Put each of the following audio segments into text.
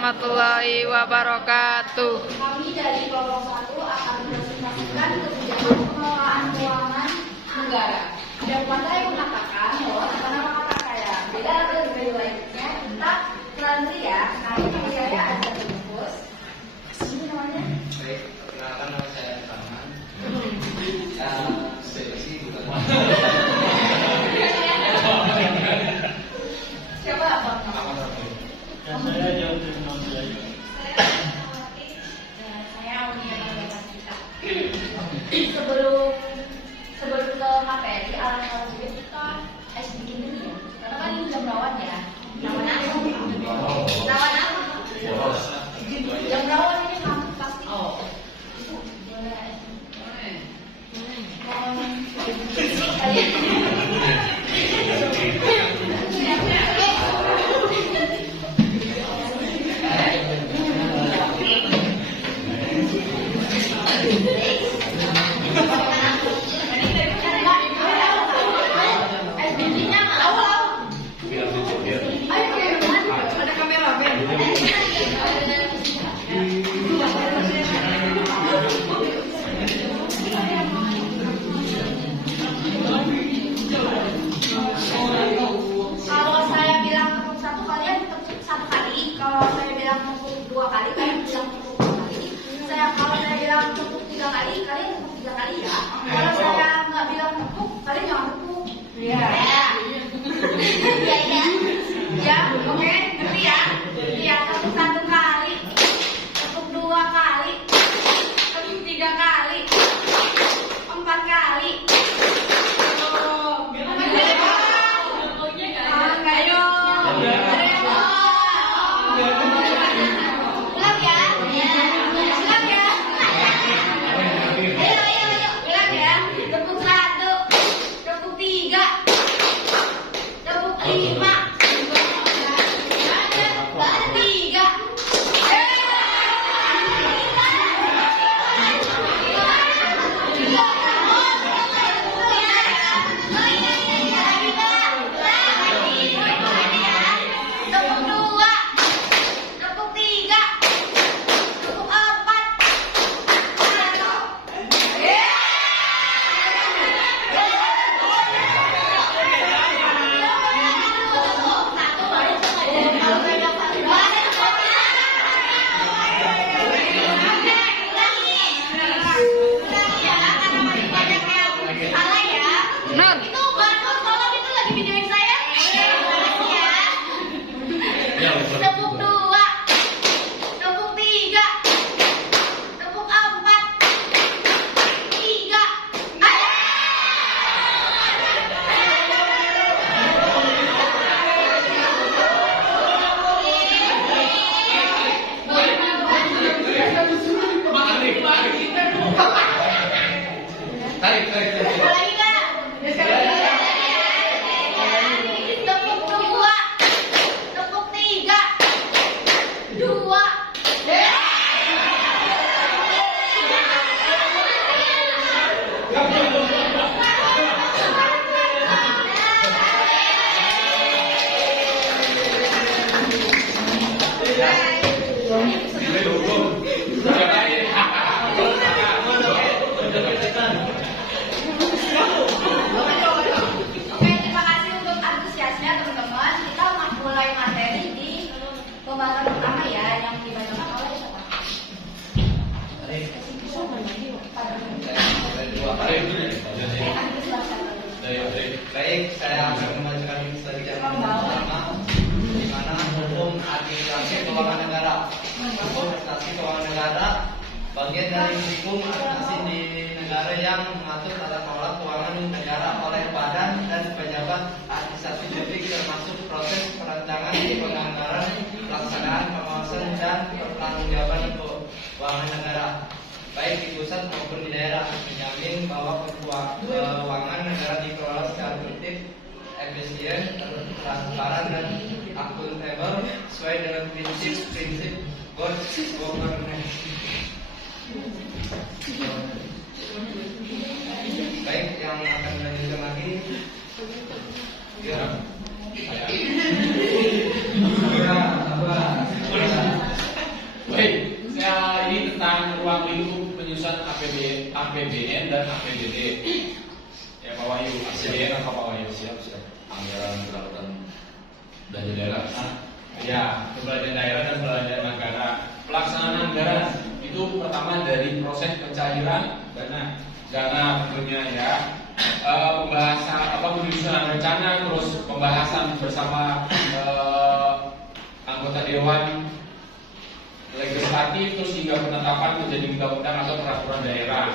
warahmatullahi wabarakatuh. Kami dari kelompok 1 akan mempresentasikan kebijakan pengelolaan keuangan negara. Dan saya mengatakan bahwa nama kata saya beda dari lainnya tentang Randri ya. Kami saya ada bungkus. Ini namanya? Baik, perkenalkan nama saya Farman. Sih bukan. Siapa Bang? Saya jauh dari nama saya. Saya Aulia Nurbatika. Sebelum ke materi alangkah lebih kita sedikit dulu ya. Karena kan ini jam rawan ya. Rawan apa? Jam rawan ini hampir pasti. Itu boleh. Kalau saya bilang tepuk 1 kalian tepuk 1 kali. Kalau saya bilang tepuk 2 kali kalian bilang tepuk 2 kali. Kalau saya bilang tepuk 3 kali kalian tepuk 3 kali ya. Kalau saya nggak bilang tepuk kalian jangan tepuk. Iya. Ya, oke, ngerti ya? Iya, tepuk 1 kali, tepuk 2 kali, tepuk 3 kali, 4 kali. Pembahasan pertama ya yang dibacakan oleh siapa? Baik, saya akan membacakan studi yang pertama, di mana hukum administrasi keuangan negara. Hukum administrasi keuangan negara bagian dari hukum administrasi di negara yang mengatur tata kelola keuangan negara oleh badan dan pejabat administrasi publik, termasuk proses perancangan penganggaran, pelaksanaan, pengawasan dan pertanggungjawaban keuangan negara, baik di pusat maupun di daerah, menjamin bahwa keuangan negara dikelola secara tertib, efisien, transparan dan akuntabel sesuai dengan prinsip-prinsip good governance. Baik, yang akan melanjutkan lagi. Ya. APBN dan APBD. Ya Pak Wahyu, APBN apa Pak Wahyu? Siap. Anggaran pendapatan belanja daerah. Ya, belanja daerah dan belanja negara. Pelaksanaan anggaran itu pertama dari proses pencairan dana tentunya ya. Pembahasan penyusunan rencana, terus pembahasan bersama anggota dewan legislatif, terus hingga penetapan menjadi undang-undang atau peraturan daerah.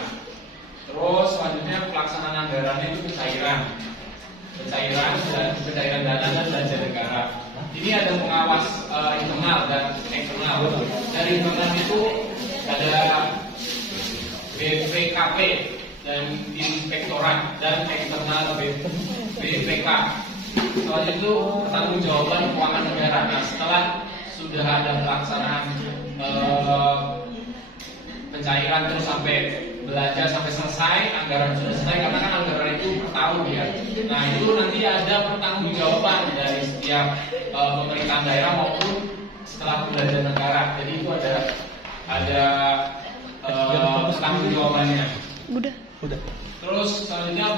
Terus selanjutnya pelaksanaan anggarannya itu pencairan dana dan belanja negara. Ini ada pengawas internal dan eksternal. Dari internal itu ada BPKP dan inspektorat, dan eksternal BPK. Selanjutnya itu pertanggungjawaban keuangan negara. Nah, setelah sudah ada pelaksanaan pencairan terus sampai belanja sampai selesai, anggaran sudah selesai, karena kan anggaran itu per tahun ya. Nah, itu nanti ada pertanggungjawaban dari setiap pemerintahan daerah maupun setelah belanja negara. Jadi itu ada pertanggungjawabannya. Udah. Terus selanjutnya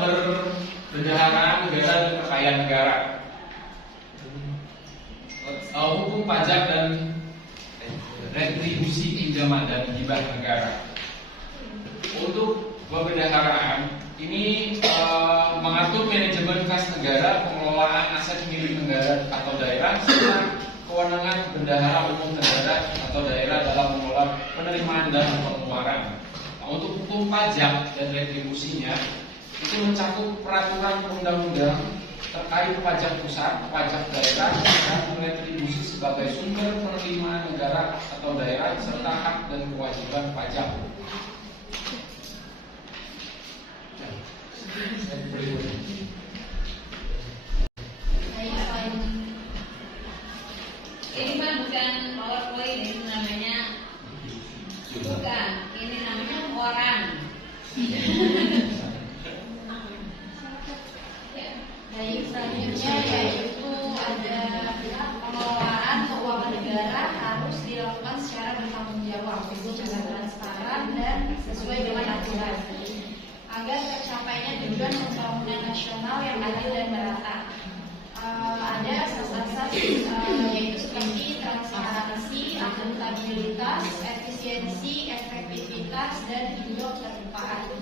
bendahara negara dan kekayaan negara, hukum pajak dan retribusi pinjaman dan hibah negara. Untuk perbendaharaan ini mengatur manajemen kas negara, pengelolaan aset milik negara atau daerah, serta kewenangan bendahara umum negara atau daerah dalam mengelola penerimaan dan pengeluaran. Nah, untuk hukum pajak dan retribusinya itu mencakup peraturan perundang-undang terkait pajak pusat, pajak daerah, dan retribusi sebagai sumber penerimaan negara atau daerah, serta hak dan kewajiban pajak. Ini mah bukan PowerPoint, ini namanya bukan, ini namanya orang. Baik, selanjutnya yaitu ada pengelolaan keuangan negara harus dilakukan secara bertanggung jawab, secara transparan dan sesuai dengan aturan, agar tercapainya tujuan pembangunan nasional yang adil dan merata. Ada asas-asas yaitu seperti transparansi, akuntabilitas, efisiensi, efektivitas, dan juga keterbukaan.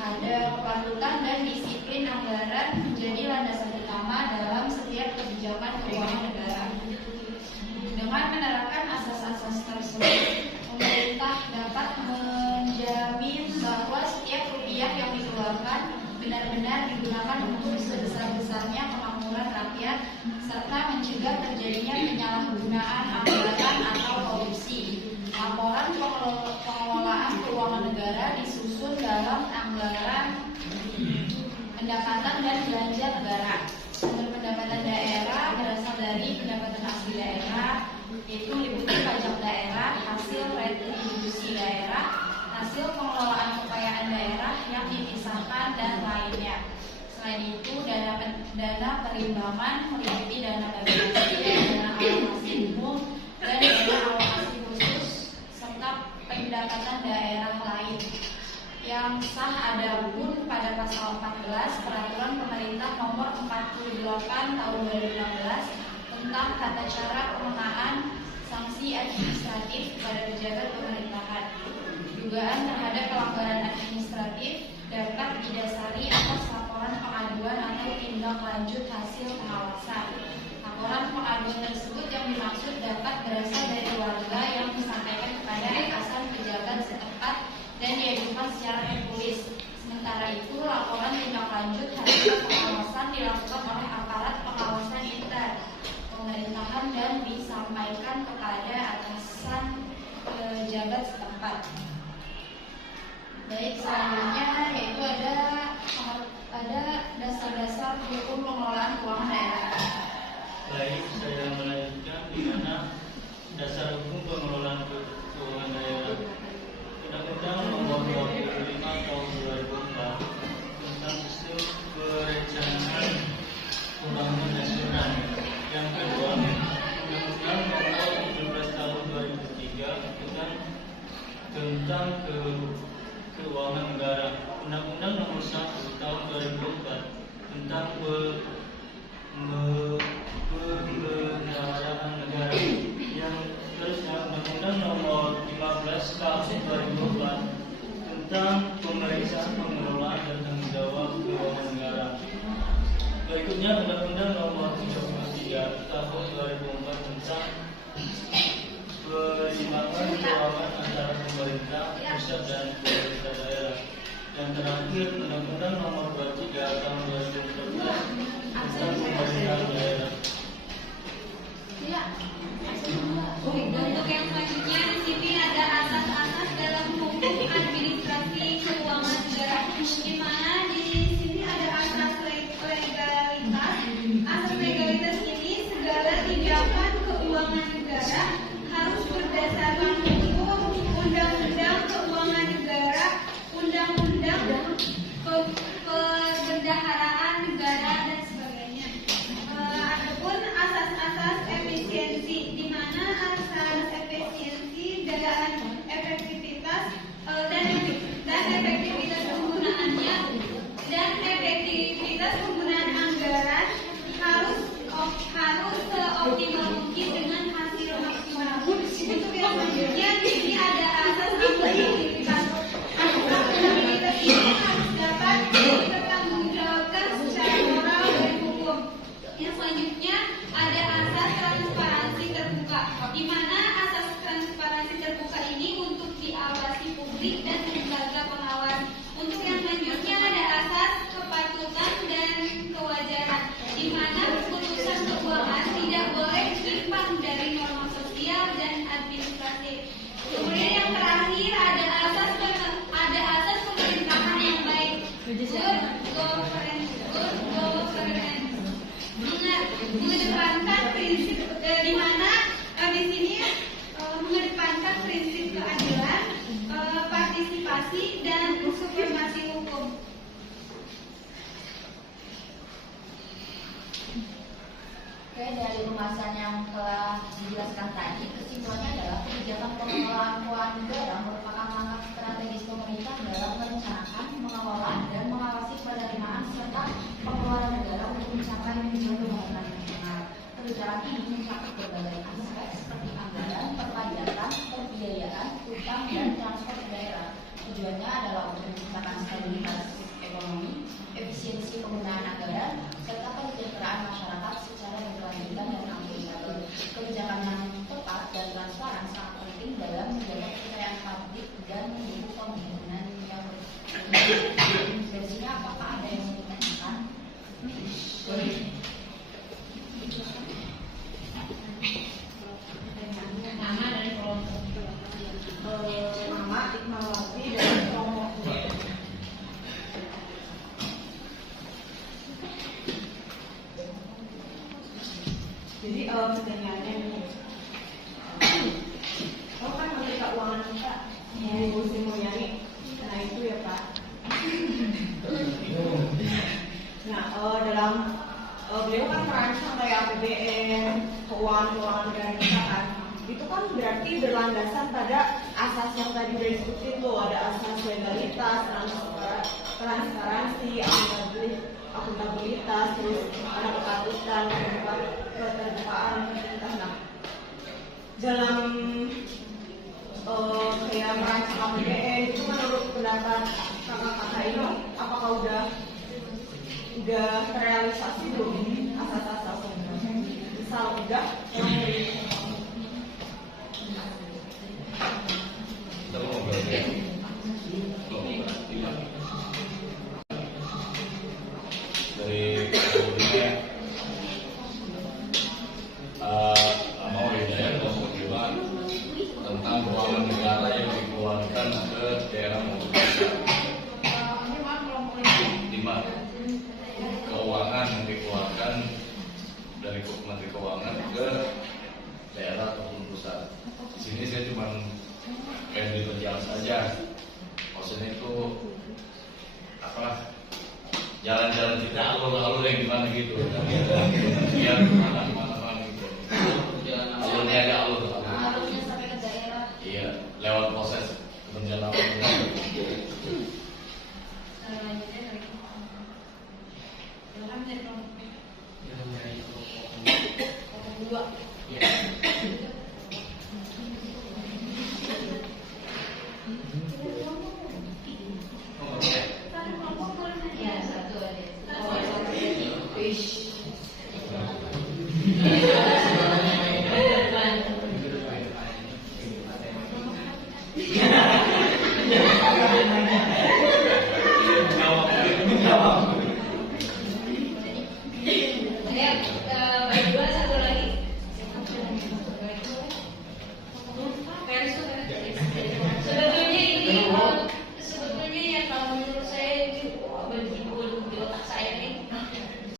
Ada kepatutan dan disiplin anggaran menjadi landasan utama dalam setiap kebijakan keuangan negara. Dengan menerapkan asas-asas tersebut, pemerintah dapat menjamin bahwa setiap rupiah yang dikeluarkan benar-benar digunakan untuk sebesar-besarnya kemakmuran rakyat, serta mencegah terjadinya penyalahgunaan anggaran atau korupsi. Laporan pengelolaan keuangan negara disusun dalam anggaran pendapatan dan belanja negara. Sumber pendapatan daerah berasal dari pendapatan asli daerah, yaitu meliputi pajak daerah, hasil retribusi daerah, hasil pengelolaan kekayaan daerah yang dipisahkan, dan lainnya. Selain itu, dana perimbangan meliputi dana bagi-bagi, dana alokasi umum, dan dana alokasi khusus, serta pendapatan daerah lain. Yang sah adapun pada pasal 14 Peraturan Pemerintah Nomor 48 Tahun 2016 tentang tata cara pengenaan sanksi administratif kepada pejabat pemerintahan. Dugaan terhadap pelanggaran administratif dapat didasari atas laporan pengaduan atau tindak lanjut hasil pengawasan. Laporan pengaduan tersebut yang dimaksud dapat berasal dari warga yang disampaikan kepada atasan pejabat setempat dan diajukan secara tertulis. Sementara itu, laporan tindak lanjut hasil pengawasan dilakukan oleh aparat pengawasan intern pemerintahan dan disampaikan kepada atasan pejabat setempat. Baik, selanjutnya yaitu ada dasar-dasar hukum pengelolaan keuangan daerah. Baik, saya melanjutkan di mana dasar hukum pengelolaan keuangan daerah. Undang-Undang Nomor 25 Tahun 2004 tentang Sistem Perencanaan Pembangunan Nasional. Yang kedua, Undang-Undang Nomor 17 Tahun 2003 tentang keuangan negara. tentang pembendaharaan negara. Yang terusnya Undang-Undang Nomor 15 Tahun 2004 tentang pemeriksaan pengelolaan dan tanggung jawab keuangan negara. Berikutnya Undang-Undang Nomor 33 Tahun 2004 tentang perimbangan keuangan antara pemerintah pusat dan pemerintah daerah. Dan terakhir Undang-Undang Nomor 23 Tahun 2014 tentang pemerintahan daerah. Untuk yang selanjutnya di sini ada asas-asas dalam hukum administrasi keuangan negara, di mana di sini ada asas legalitas. Asas legalitas ini segala tindakan keuangan negara harus berdasarkan hukum, undang-undang keuangan negara, undang-undang perbendaharaan negara dan sebagainya. Adapun asas-asas efisiensi, di mana asas efisiensi dan efektivitas penggunaannya dan efektivitas penggunaan anggaran harus seoptimal mungkin dengan hasil maksimal. Untuk yang selanjutnya di sini ada asas akuntabilitas. Akuntabilitas ini harus dapat dipertanggungjawabkan secara moral dan hukum. Yang selanjutnya ada asas transparansi terbuka, di mana asas transparansi terbuka ini untuk diawasi publik dan lembaga pengawas. Untuk yang selanjutnya ada asas kepatutan dan kewajaran, di mana keputusan keuangan tidak boleh menyimpang dari norma sosial dan administratif. Kemudian yang terakhir ada asas pemerintahan yang baik, good governance, mengedepankan prinsip di mana di sini mengedepankan prinsip keadilan, partisipasi dan supremasi hukum. Oke, dari pembahasan yang telah dijelaskan tadi, kesimpulannya adalah kebijakan pengelolaan keuangan negara merupakan langkah strategis pemerintah dalam merencanakan, mengelola, dan mengawasi penerimaan serta pengeluaran negara untuk mencapai tujuan pembangunan nasional. Kebijakan ini mencakup berbagai aspek seperti anggaran, perpajakan, pembiayaan, utang, dan transport daerah. Tujuannya adalah untuk menciptakan stabilitas ekonomi, efisiensi penggunaan anggaran, serta kesejahteraan masyarakat secara berkelanjutan dan akuntabel. Kebijakan yang tepat dan transparan sangat penting dalam menjaga kepercayaan publik dan mendukung pembangunan yang berkelanjutan. Versinya apakah ada yang mau ditanyakan? Nama dari kelompok. Nama Iqmalawati dari kelompok. Jadi pertanyaannya nih, kan Menteri Keuangan kita, Ibu Sri Mulyani, nah itu ya Pak. Nah dalam beliau kan merancang kayak APBN, keuangan negara kita kan, itu kan berarti berlandasan pada asas yang tadi udah disebutin tuh, ada asas legalitas, transparansi, akuntabilitas, terus ada kepatutan, keterbukaan pemerintah. Nah, dalam kayak merancang APBN itu menurut pendapat kakak-kakak ini, apakah udah terrealisasi belum asas-asasnya? Misal udah, Kita mau ngobrol dari kemudiannya mau Hidayat kelompok 5 tentang keuangan negara yang dikeluarkan ke daerah maupun pusat. 5. Keuangan yang dikeluarkan dari Menteri Keuangan ke daerah ataupun pusat. Di sini saya cuma pengen diperjelas saja. Maksudnya itu apa? Jalan-jalan kita alur-alur yang gimana gitu. Biar kemana-mana gitu. Alurnya ada alur. Harusnya sampai ke daerah. Iya, lewat proses kementerian apa? Selanjutnya dari 2. Ya.